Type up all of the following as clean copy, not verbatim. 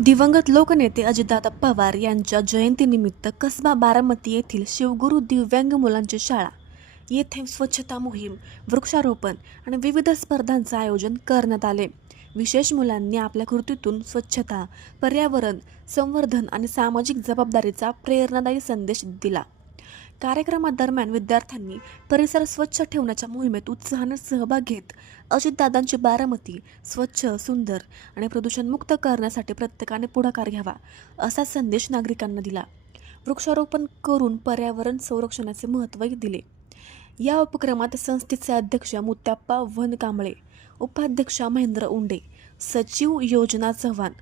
दिवंगत लोकनेते अजितदादा पवार यांच्या जयंतीनिमित्त कसबा बारामती येथील शिवगुरू दिव्यांग मुलांची शाळा येथे स्वच्छता मोहीम, वृक्षारोपण आणि विविध स्पर्धांचे आयोजन करण्यात आले. विशेष मुलांनी आपल्या कृतीतून स्वच्छता, पर्यावरण संवर्धन आणि सामाजिक जबाबदारीचा प्रेरणादायी संदेश दिला. कार्यक्रमादरम्यान विद्यार्थ्यांनी परिसर स्वच्छ ठेवण्याच्या मोहिमेत उत्साहाने सहभाग घेत अजितदादांची बारामती स्वच्छ, सुंदर आणि प्रदूषणमुक्त करण्यासाठी प्रत्येकाने पुढाकार घ्यावा असा संदेश नागरिकांना दिला. वृक्षारोपण करून पर्यावरण संरक्षणाचे महत्त्वही दिले. या उपक्रमात संस्थेचे अध्यक्ष मुत्याप्पा वनकांबळे, उपाध्यक्षा महेंद्र उंडे, सचिव योजना चव्हाण,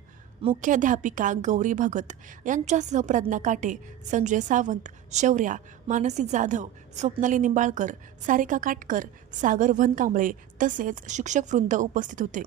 मुख्याध्यापिका गौरी भगत यांच्यासह प्रज्ञा काटे, संजय सावंत, शौर्या, मानसी जाधव, स्वप्नाली निंबाळकर, सारिका काटकर, सागर वनकांबळे तसेच शिक्षकवृंद उपस्थित होते.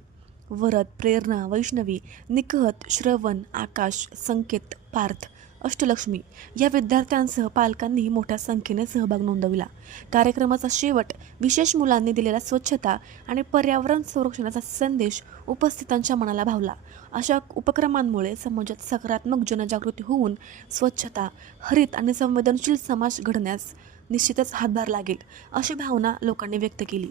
वरद, प्रेरणा, वैष्णवी, निकहत, श्रवण, आकाश, संकेत, पार्थ, अष्टलक्ष्मी या विद्यार्थ्यांसह पालकांनीही मोठ्या संख्येने सहभाग नोंदविला. कार्यक्रमाचा शेवट विशेष मुलांनी दिलेला स्वच्छता आणि पर्यावरण संरक्षणाचा संदेश उपस्थितांच्या मनाला भावला. अशा उपक्रमांमुळे समाजात सकारात्मक जनजागृती होऊन स्वच्छता, हरित आणि संवेदनशील समाज घडण्यास निश्चितच हातभार लागेल, अशी भावना लोकांनी व्यक्त केली.